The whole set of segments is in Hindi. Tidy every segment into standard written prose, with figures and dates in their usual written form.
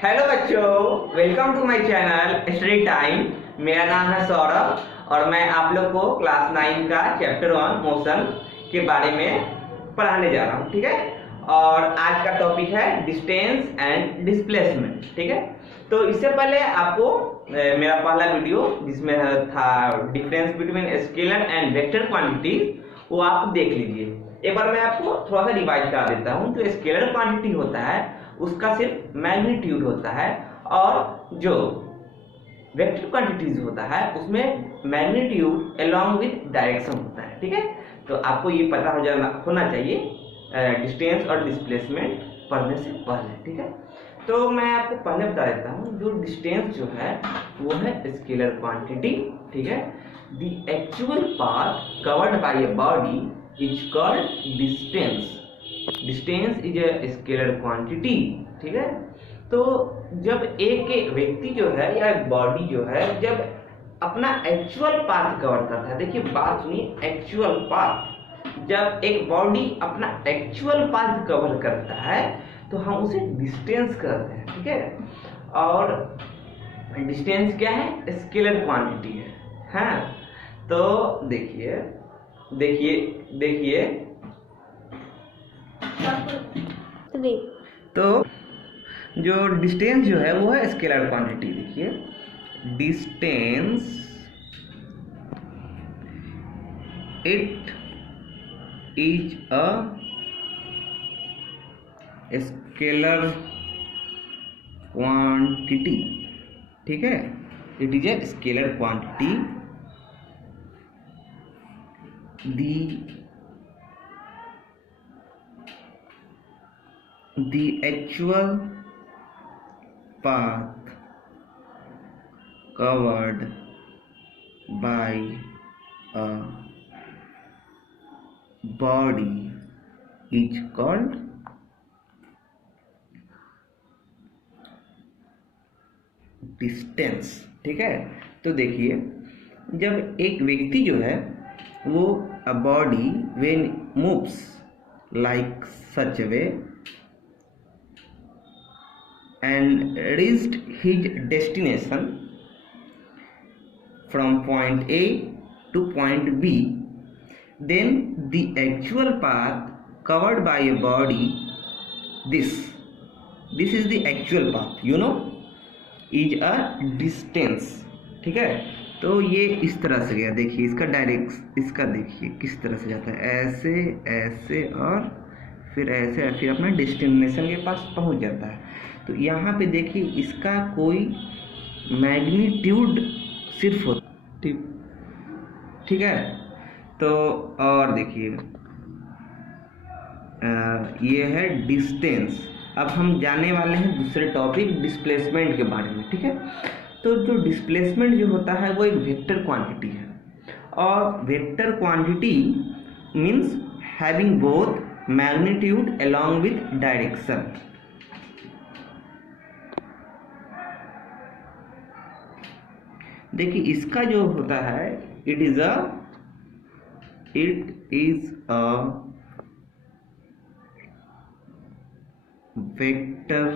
हेलो बच्चों, welcome to my channel study time. मेरा नाम है सौरभ और मैं आप लोग को क्लास 9 का चैप्टर 1 मोशन के बारे में पढ़ाने जा रहा हूँ। ठीक है, और आज का टॉपिक है डिस्टेंस एंड डिस्प्लेसमेंट। ठीक है, तो इससे पहले आपको मेरा पहला वीडियो जिसमें था difference between scalar and vector quantity, वो आप देख लीजिए। एक बार मैं आपको थोड़ा सा रिवाइज करा देता हूँ। जो स्केलर क्वांटिटी होता है उसका सिर्फ मैग्नीट्यूड होता है, और जो वेक्टर क्वांटिटीज होता है उसमें मैग्नीट्यूड अलोंग विद डायरेक्शन होता है। ठीक है, तो आपको ये पता होना चाहिए डिस्टेंस और डिस्प्लेसमेंट पढ़ने से पहले। ठीक है, तो मैं आपको पहले बता देता हूँ। जो डिस्टेंस जो है वो है स्केलर क्वांटिटी। ठीक है, the actual path covered by a body is called distance. Distance is a scalar quantity. ठीक है, तो जब एक व्यक्ति जो है या बॉडी जो है जब अपना एक्चुअल पाथ कवर करता है, देखिए बात सुनिए, एक्चुअल पाथ, जब एक बॉडी अपना एक्चुअल पाथ कवर करता है तो हम उसे डिस्टेंस कहते हैं। ठीक है, और डिस्टेंस क्या है? स्केलर क्वांटिटी है। हाँ, तो देखिए देखिए देखिए तो जो डिस्टेंस जो है वो है स्केलर क्वांटिटी। देखिए distance it is a scalar quantity. ठीक है, it is a scalar quantity. The actual path covered by a body is called distance। ठीक है, तो देखिए जब एक व्यक्ति जो है वो a body when moves like such a way and reached his destination from point A to point B, then the actual path covered by a body, this is the actual path, is a distance। ठीक है, तो ये इस तरह से गया। देखिए इसका डायरेक्ट, इसका देखिए किस तरह से जाता है, ऐसे ऐसे और फिर ऐसे, फिर अपना डेस्टिनेशन के पास पहुंच जाता है। तो यहाँ पे देखिए इसका कोई मैग्नीट्यूड सिर्फ होता है। ठीक है, तो और देखिए ये है डिस्टेंस। अब हम जाने वाले हैं दूसरे टॉपिक डिस्प्लेसमेंट के बारे में। ठीक है, तो जो डिस्प्लेसमेंट जो होता है वो एक वेक्टर क्वांटिटी है, और vector quantity means having both magnitude along with direction. देखिए इसका जो होता है it is a vector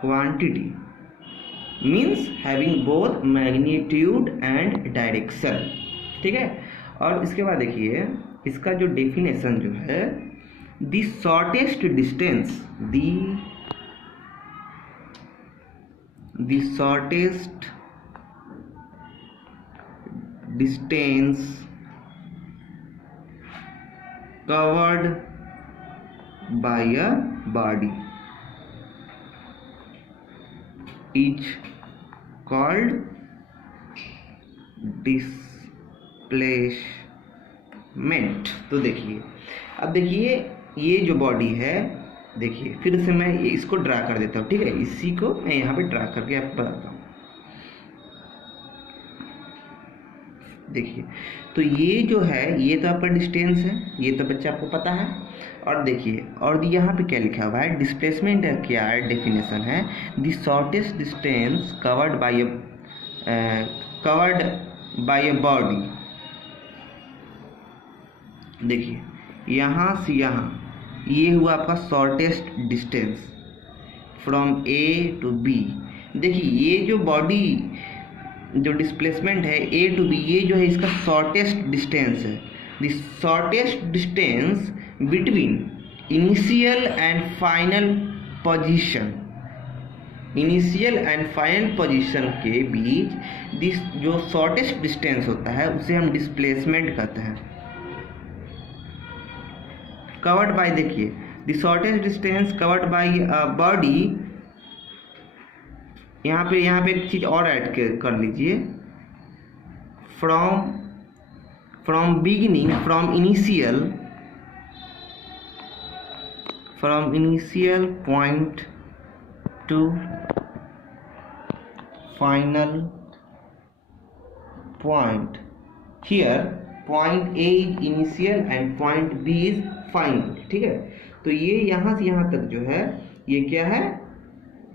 quantity means having both magnitude and direction. ठीक है, और इसके बाद देखिए इसका जो डेफिनेशन जो है, the shortest distance, the shortest distance covered by a body is called displacement। तो देखिए अब देखिए ये जो बॉडी है, देखिए फिर से मैं इसको ड्रा कर देता हूँ। ठीक है, इसी को मैं यहाँ पे ड्रा करके आपको बताता हूँ। देखिए तो ये जो है ये तो आपका डिस्टेंस है, ये तो बच्चा आपको पता है। और देखिए और यहाँ पे क्या लिखा हुआ है, डिस्प्लेसमेंट क्या है, डेफिनेशन है the shortest distance covered by a body. देखिए यहाँ से यहाँ ये हुआ आपका shortest distance. From A to B. देखिए ये जो बॉडी जो डिस्प्लेसमेंट है ए टू बी, ये जो है इसका शॉर्टेस्ट डिस्टेंस है। The shortest distance between initial and final position, initial and final position के बीच दिस जो शॉर्टेस्ट डिस्टेंस होता है उसे हम डिस्प्लेसमेंट कहते हैं। कवर्ड बाय, देखिए the shortest distance covered by body. यहाँ पे एक चीज और ऐड कर लीजिए, from beginning, from initial point to final point. Here point A is initial and point B is final. ठीक है, तो ये यहाँ से यहाँ तक जो है ये क्या है,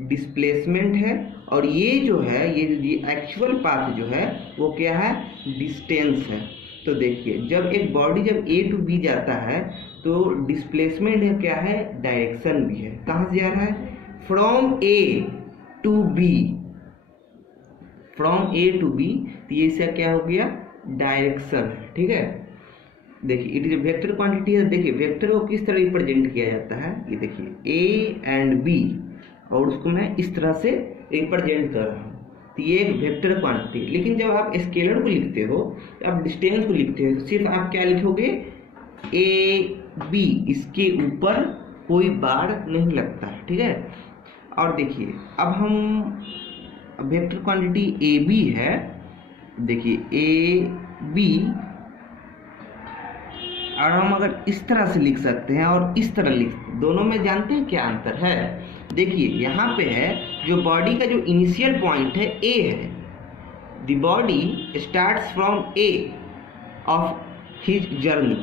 डिस्प्लेसमेंट है, और ये जो है ये एक्चुअल पाथ जो है वो क्या है, डिस्टेंस है। तो देखिए जब एक बॉडी जब ए टू बी जाता है तो डिस्प्लेसमेंट है क्या है, डायरेक्शन भी है। कहाँ से जा रहा है, from A to B, from A to B, तो ये इसका क्या हो गया, डायरेक्शन है। ठीक है, देखिए इट इज वेक्टर क्वांटिटी है। देखिए वेक्टर को किस तरह रिप्रेजेंट किया जाता है, ये देखिए ए एंड बी, और उसको मैं इस तरह से रिप्रेजेंट कर रहा हूँ, तो ये एक वेक्टर क्वांटिटी। लेकिन जब आप स्केलर को लिखते हो, आप डिस्टेंस को लिखते हो, तो सिर्फ आप क्या लिखोगे, ए बी, इसके ऊपर कोई बार नहीं लगता है। ठीक है, और देखिए अब हम वेक्टर क्वांटिटी ए बी है, देखिए ए बी, और हम अगर इस तरह से लिख सकते हैं और इस तरह लिख, दोनों में जानते हैं क्या अंतर है। देखिए यहाँ पे है जो बॉडी का जो इनिशियल पॉइंट है ए है, the body starts from A of his journey.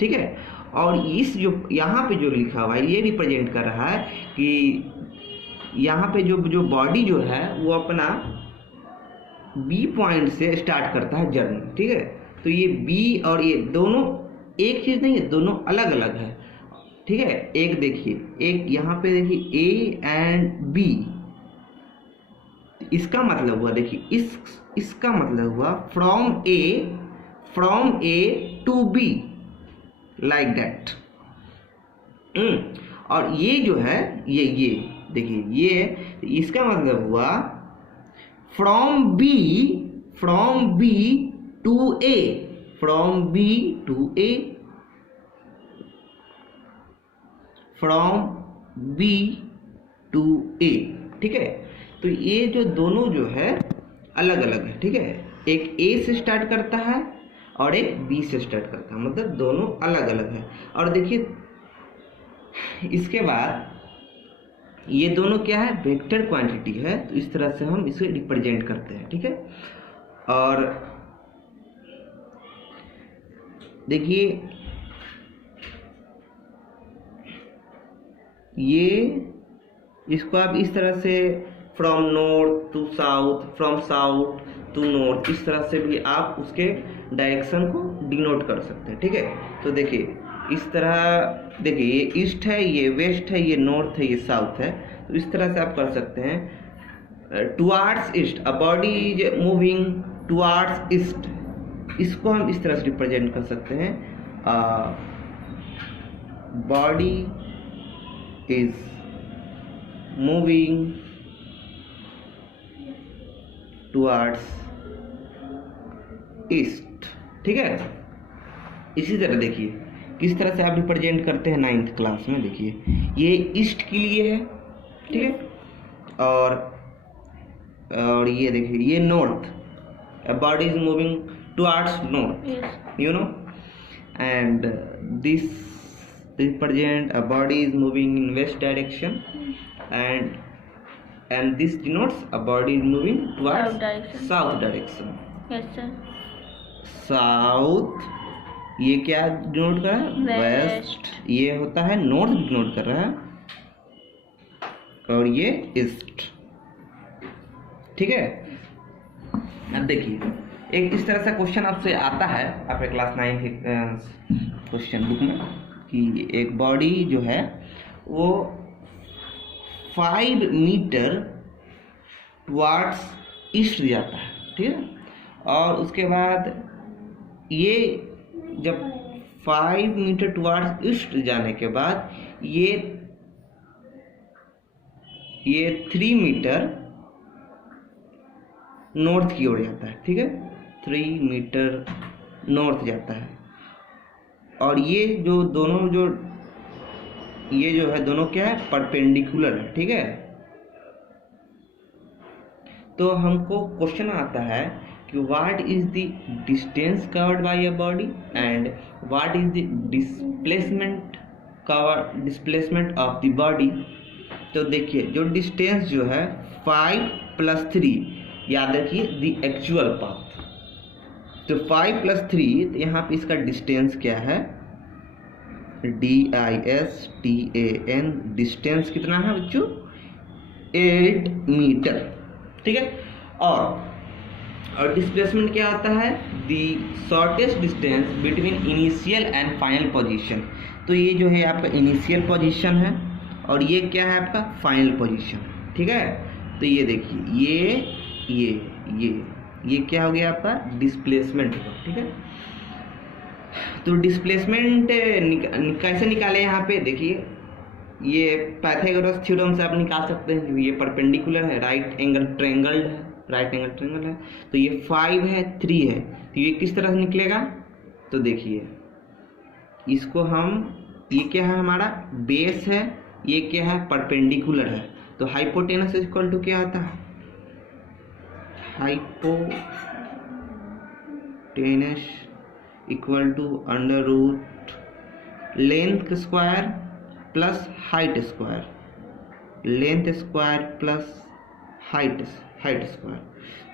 ठीक है, और इस जो यहाँ पे जो लिखा हुआ है ये रिप्रेजेंट कर रहा है कि यहाँ पे जो बॉडी जो है वो अपना बी पॉइंट से स्टार्ट करता है जर्नी। ठीक है, तो ये बी और ये दोनों एक चीज़ नहीं है, दोनों अलग अलग है। ठीक है, एक देखिए, एक यहाँ पे देखिए ए एंड बी, इसका मतलब हुआ, देखिए इसका मतलब हुआ from A to B, like that. और ये जो है ये देखिए ये, इसका मतलब हुआ from B to A, from B to A, from B to A. ठीक है, तो ये जो दोनों जो है अलग अलग है। ठीक है, एक ए से स्टार्ट करता है और एक बी से स्टार्ट करता है, मतलब दोनों अलग अलग है। और देखिए इसके बाद ये दोनों क्या है, वेक्टर क्वांटिटी है, तो इस तरह से हम इसे रिप्रेजेंट करते हैं। ठीक है, और देखिए ये इसको आप इस तरह से from north to south, from south to north, इस तरह से भी आप उसके डायरेक्शन को डिनोट कर सकते हैं। ठीक है, तो देखिए इस तरह, देखिए ये ईस्ट है, ये वेस्ट है, ये नॉर्थ है, ये साउथ है, तो इस तरह से आप कर सकते हैं। Towards east, a body is moving towards east, इसको हम इस तरह से रिप्रेजेंट कर सकते हैं, body is moving towards east. ठीक है, इसी तरह देखिए किस तरह से आप रिप्रेजेंट करते हैं 9th क्लास में। देखिए ये ईस्ट के लिए है। ठीक है, और ये देखिए ये north, a body is moving towards north, yes, you know, and this represent a body is moving in west direction, and this denotes a body is moving towards south direction. Yes sir. South, ये क्या डिनोट कर रहा है, वेस्ट, ये होता है नॉर्थ डिनोट कर रहा है, और ये ईस्ट। ठीक है, अब देखिए एक इस तरह से क्वेश्चन आपसे आता है आपके क्लास 9 के क्वेश्चन बुक में कि एक बॉडी जो है वो 5 मीटर टुवार्ड्स ईस्ट जाता है, ठीक है। और उसके बाद ये जब 5 मीटर टुवार्ड्स ईस्ट जाने के बाद ये 3 मीटर नॉर्थ की ओर जाता है, ठीक है। 3 मीटर नॉर्थ जाता है। और ये जो दोनों ये जो है दोनों क्या है, परपेंडिकुलर है, ठीक है। तो हमको क्वेश्चन आता है कि what is the distance covered by a body and what is the displacement of the body. तो देखिए जो डिस्टेंस जो है 5 + 3, याद रखिए द एक्चुअल पाथ। तो 5 + 3, तो यहाँ पे इसका डिस्टेंस क्या है, DISTAN, डिस्टेंस कितना है बच्चों, 8 मीटर, ठीक है। और डिस्प्लेसमेंट क्या होता है, the shortest distance between initial and final position. तो ये जो है आपका इनिशियल पोजीशन है और ये क्या है आपका फाइनल पोजीशन, ठीक है। तो ये देखिए ये क्या हो गया आपका डिस्प्लेसमेंट होगा, ठीक है। तो डिस्प्लेसमेंट कैसे निकाले, यहाँ पे देखिए ये पाइथागोरस थ्योरम से आप निकाल सकते हैं। ये परपेंडिकुलर है, राइट एंगल ट्रायंगल है। तो ये 5 है, 3 है, तो ये किस तरह से निकलेगा। तो देखिए इसको ये क्या है हमारा बेस है, ये क्या है परपेंडिकुलर है। तो हाइपोटेनस इक्वल टू क्या होता है, hypotenuse equal to √ length square plus height square, length square plus height square.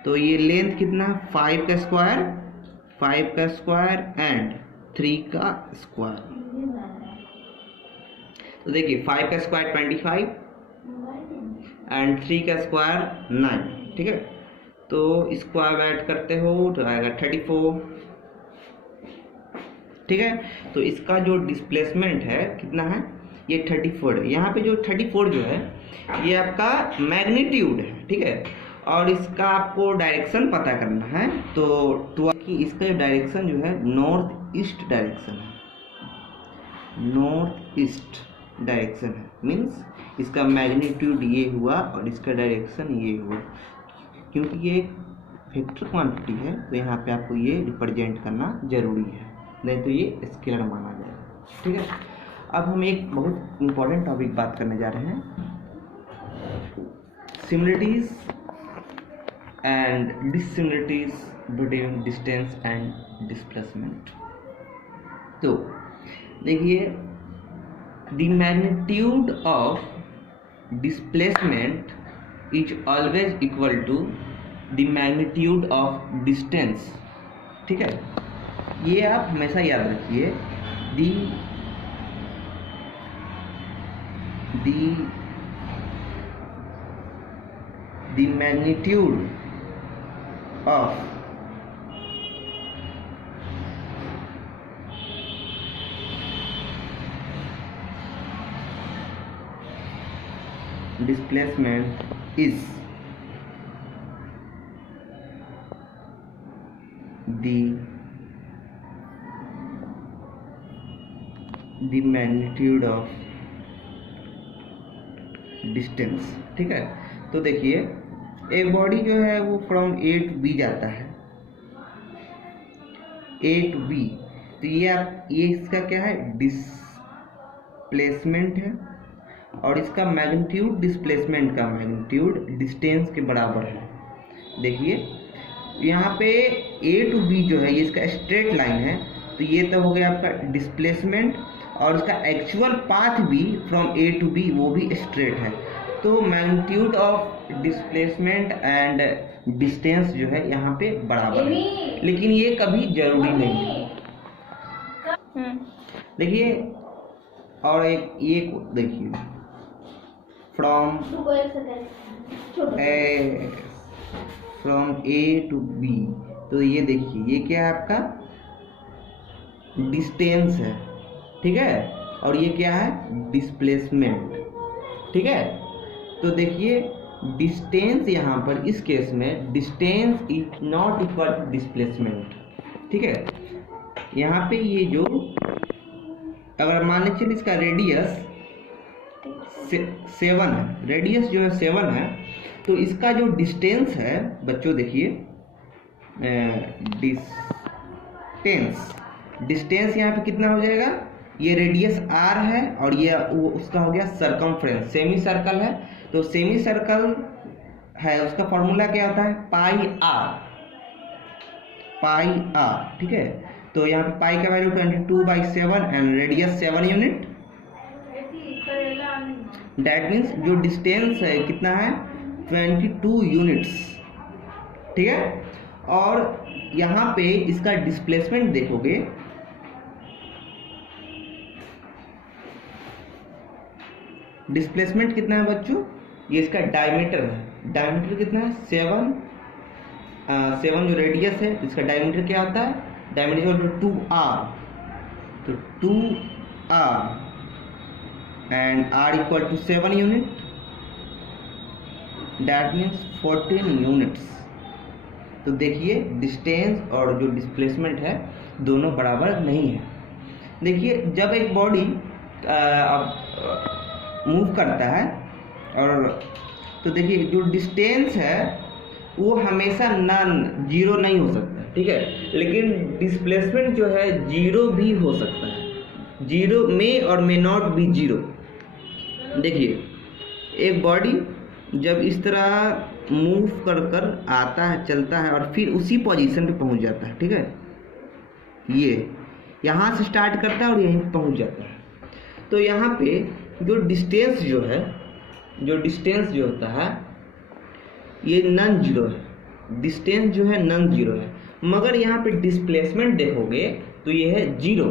तो ये लेंथ कितना, 5 का स्क्वायर एंड 3 का स्क्वायर। तो देखिए 5 का स्क्वायर 25 एंड 3 का स्क्वायर 9, ठीक है। तो इसको आप ऐड करते हो तो आएगा 34, ठीक है। तो इसका जो डिस्प्लेसमेंट है कितना है, ये 34 है। यहाँ पे जो 34 जो है ये आपका मैग्नीट्यूड है, ठीक है। और इसका आपको डायरेक्शन पता करना है। तो कि इसका जो डायरेक्शन जो है नॉर्थ ईस्ट डायरेक्शन है, मीन्स इसका मैग्नीट्यूड ये हुआ और इसका डायरेक्शन ये हुआ। क्योंकि ये वेक्टर क्वांटिटी है तो यहाँ पे आपको ये रिप्रेजेंट करना जरूरी है, नहीं तो ये स्केलर माना जाएगा, ठीक है। अब हम एक बहुत इंपॉर्टेंट टॉपिक बात करने जा रहे हैं, similarities and dissimilarities between distance and displacement. तो देखिए the magnitude of displacement is always equal to the magnitude of distance, ठीक है। ये आप हमेशा याद रखिए, the magnitude of displacement is the magnitude of distance, ठीक है। तो देखिए एक बॉडी जो है वो फ्रॉम A to B जाता है, A to B। तो ये इसका क्या है डिस्प्लेसमेंट है और इसका मैग्नीट्यूड, डिस्प्लेसमेंट का मैग्नीट्यूड डिस्टेंस के बराबर है। देखिए यहाँ पे A to B जो है ये इसका स्ट्रेट लाइन है, तो ये तो हो गया आपका डिस्प्लेसमेंट और इसका एक्चुअल पाथ भी फ्रॉम A to B वो भी स्ट्रेट है। तो magnitude of displacement and distance जो है यहाँ पे बराबर है, लेकिन ये कभी जरूरी नहीं है। देखिए और एक ये देखिए फ्रॉम A to B, तो ये देखिए ये क्या है आपका डिस्टेंस है, ठीक है। और ये क्या है डिस्प्लेसमेंट, ठीक है। तो देखिए डिस्टेंस यहाँ पर इस केस में distance is not equal to displacement, ठीक है। यहाँ पे ये जो अगर मान लीजिए चलिए इसका रेडियस 7 है, रेडियस जो है 7 है, तो इसका जो डिस्टेंस है बच्चों देखिए डिस्टेंस यहाँ पे कितना हो जाएगा, ये रेडियस r है और ये उसका हो गया सरकमफ्रेंस, सेमी सर्कल है। तो सेमी सर्कल है उसका फॉर्मूला क्या होता है, पाई r, ठीक है। तो यहाँ पे पाई का value 22/7 and radius 7 unit. That means जो डिस्टेंस है कितना है 22 यूनिट्स, ठीक है। और यहाँ पे इसका डिस्प्लेसमेंट देखोगे, डिस्प्लेसमेंट कितना है बच्चों, ये इसका डायमीटर है, डायमीटर कितना है 7 जो रेडियस है इसका डायमीटर क्या आता है, डायमीटर 2r, तो 2r and r equal to 7 unit, that means 14 units. तो देखिए डिस्टेंस और जो डिस्प्लेसमेंट है दोनों बराबर नहीं है। देखिए जब एक बॉडी मूव करता है और तो देखिए जो डिस्टेंस है वो हमेशा नॉन जीरो नहीं हो सकता, ठीक है, लेकिन डिस्प्लेसमेंट जो है जीरो भी हो सकता है, जीरो में और मे नॉट बी जीरो। देखिए एक बॉडी जब इस तरह मूव कर कर आता है, चलता है और फिर उसी पोजीशन पे पहुंच जाता है, ठीक है, ये यहाँ से स्टार्ट करता है और यहीं पहुंच जाता है। तो यहाँ पे जो डिस्टेंस जो है, जो डिस्टेंस जो होता है ये नॉन जीरो है, डिस्टेंस जो है नॉन जीरो है, मगर यहाँ पे डिस्प्लेसमेंट देखोगे तो ये है जीरो।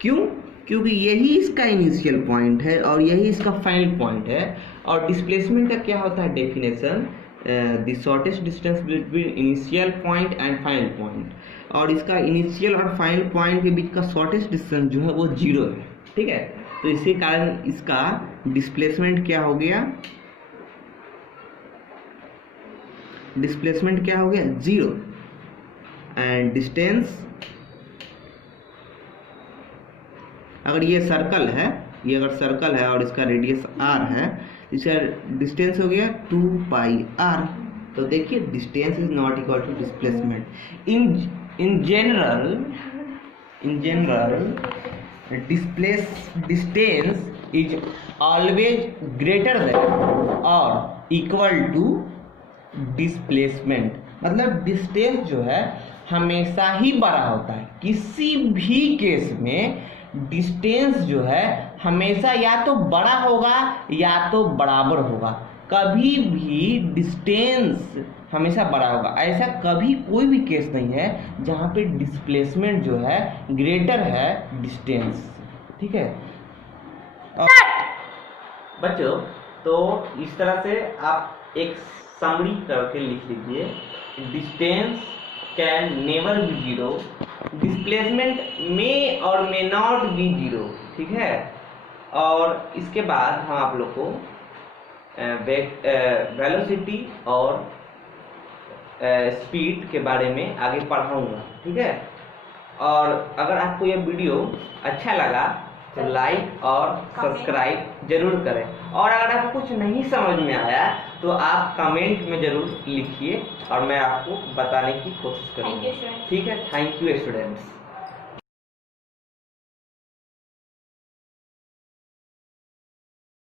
क्यों? क्योंकि यही इसका इनिशियल पॉइंट है और यही इसका फाइनल पॉइंट है। और डिस्प्लेसमेंट का क्या होता है definition, the shortest distance between initial point and final point, और इसका इनिशियल और फाइनल पॉइंट के बीच का शॉर्टेस्ट डिस्टेंस जो है वो जीरो है, ठीक है। तो इसी कारण इसका डिस्प्लेसमेंट क्या हो गया, डिस्प्लेसमेंट क्या हो गया जीरो, एंड डिस्टेंस अगर ये सर्कल है, ये अगर सर्कल है और इसका रेडियस r है, इसका डिस्टेंस हो गया 2πr। तो देखिए distance is not equal to displacement. In general distance is always greater than और इक्वल टू डिस्प्लेसमेंट। मतलब डिस्टेंस जो है हमेशा ही बड़ा होता है, किसी भी केस में डिस्टेंस जो है हमेशा या तो बड़ा होगा या तो बराबर होगा, कभी भी डिस्टेंस हमेशा बड़ा होगा। ऐसा कभी कोई भी केस नहीं है जहाँ पे डिस्प्लेसमेंट जो है ग्रेटर है डिस्टेंस, ठीक है। बच्चों तो इस तरह से आप एक समरी करके लिख लीजिए, distance can never be zero, displacement में और मे नॉट बी जीरो, ठीक है। और इसके बाद हम आप लोग को वेलोसिटी और स्पीड के बारे में आगे पढ़ाऊंगा, ठीक है। और अगर आपको यह वीडियो अच्छा लगा तो लाइक और सब्सक्राइब जरूर करें, और अगर आपको कुछ नहीं समझ में आया तो आप कमेंट में जरूर लिखिए और मैं आपको बताने की कोशिश करूँगा, ठीक है। Thank you students.